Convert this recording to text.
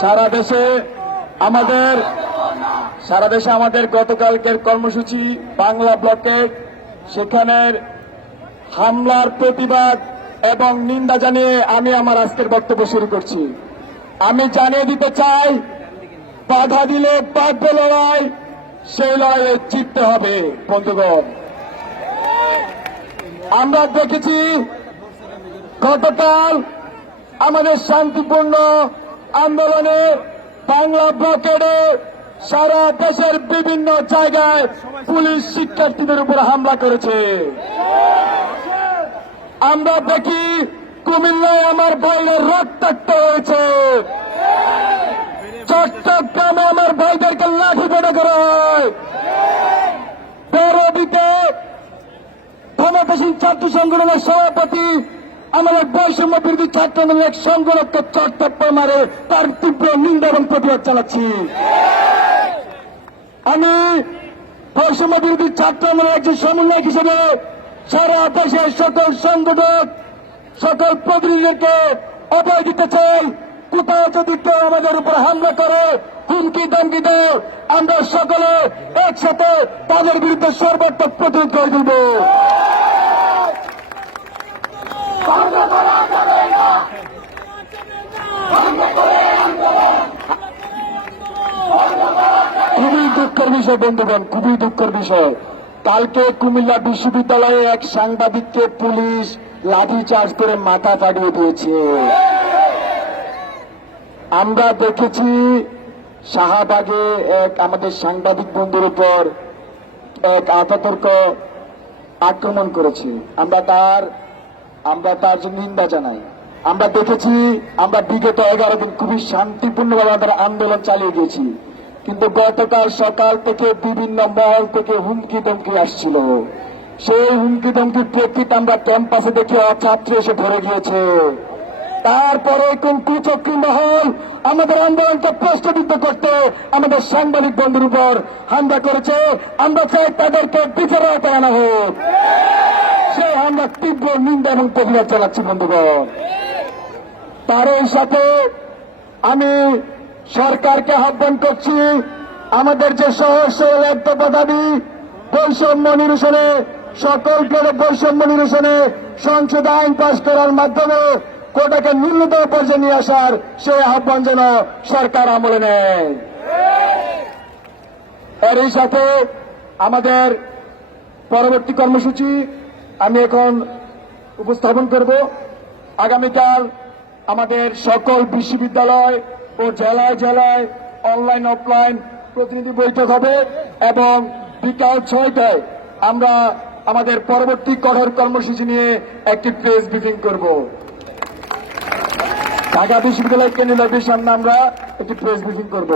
সারা দেশে আমাদের গতকালকের কর্মসূচি বাংলা ব্লকে, সেখানের হামলার প্রতিবাদ এবং নিন্দা জানিয়ে আমি আমার আজকের বক্তব্য শুরু করছি। আমি জানিয়ে দিতে চাই, বাধা দিলে বাঁধবে লড়াই, সেই লড়াইয়ে জিততে হবে। বন্ধুগণ, আমরা দেখেছি গতকাল আমাদের শান্তিপূর্ণ আন্দোলনে বাংলা ব্লকেডে সারা দেশের বিভিন্ন জায়গায় পুলিশ শিক্ষার্থীদের উপর হামলা করেছে। আমরা দেখি কুমিল্লায় আমার ভাইয়ের রক্তাক্ত হয়েছে, চট্টগ্রামে আমার ভাইদেরকে লাঠি পেটা করা হয়, পেরোদিতে ক্ষমতাসীন ছাত্র সংগঠনের সভাপতি আমাদের বৈষম্য বিরোধী ছাত্র আন্দোলনের সংগঠনকে চট্টপ্পা মারে তার তীব্র নিন্দা এবং প্রতিবাদ চালাচ্ছি। আমি বৈষম্য বিরোধী ছাত্র আন্দোলনের একজন সমন্বয়ক হিসেবে সারা দেশের সকল সংগঠক, সকল প্রতিনিধিকে অভয় দিতে চাই, কোথাও যদি কেউ আমাদের উপর হামলা করে, হুমকি ধমকি দেয়, আমরা সকলে একসাথে তাদের বিরুদ্ধে সর্বাত্মক প্রতিরোধ করে তুলব। খুবই দুঃখের বিষয় বন্ধুগণ, খুবই দুঃখের বিষয়। কালকে কুমিল্লা বিশ্ববিদ্যালয়ে এক সাংবাদিককে পুলিশ লাঠিচার্জ করে মাথা ফাটিয়ে দিয়েছে। আমরা দেখেছি শাহবাগে এক আমাদের সাংবাদিক বন্ধুর উপর এক আততায়ীর আক্রমণ করেছে। আমরা তার জন্য নিন্দা জানাই। আমরা দেখেছি, আমরা বিগত 11 দিন খুবই শান্তিপূর্ণভাবে আমাদের আন্দোলন চালিয়ে গিয়েছি, কিন্তু গতকাল সকাল থেকে বিভিন্ন মহল থেকে হুমকি ধমকি আসছিল। সেই হুমকি ধমকির প্রেক্ষিতে আমরা ক্যাম্পাসে দেখি ছাত্রী এসে ভরে গিয়েছে। তারপরে কোন কুচক্রী মহল আমাদের আন্দোলনকে প্রশ্নবিদ্ধ করতে আমাদের সাংবাদিক বন্ধুর উপর হামলা করেছে। আমরা চাই তাদেরকে বিচার আওতায় আনা হোক। সেই আমরা তীব্র নিন্দা এবং প্রতিবাদ চালাচ্ছি বন্ধুগণ। তারই সাথে আমি সরকারকে আহ্বান করছি, আমাদের যে সহজ সরল এক দফা দাবি বৈষম্য নিরসনে, সকল গ্রেডে বৈষম্য নিরসনে সংসদে আইন পাস করার মাধ্যমে কোটাকে ন্যূনতম পর্যায়ে নিয়ে আসার সেই আহ্বান যেন সরকার আমলে নেয়। এরই সাথে আমাদের পরবর্তী কর্মসূচি আমি এখন উপস্থাপন করব। আগামীকাল আমাদের সকল বিশ্ববিদ্যালয় ও জেলায় জেলায় অনলাইন অফলাইন প্রতিনিধি বৈঠক হবে এবং বিকাল 6টায় আমরা আমাদের পরবর্তী কঠোর কর্মসূচি নিয়ে একটি প্রেস ব্রিফিং করব। ঢাকা বিশ্ববিদ্যালয় কেন্দ্রীয় লাইব্রেরির সামনে আমরা একটি প্রেস ব্রিফিং করব।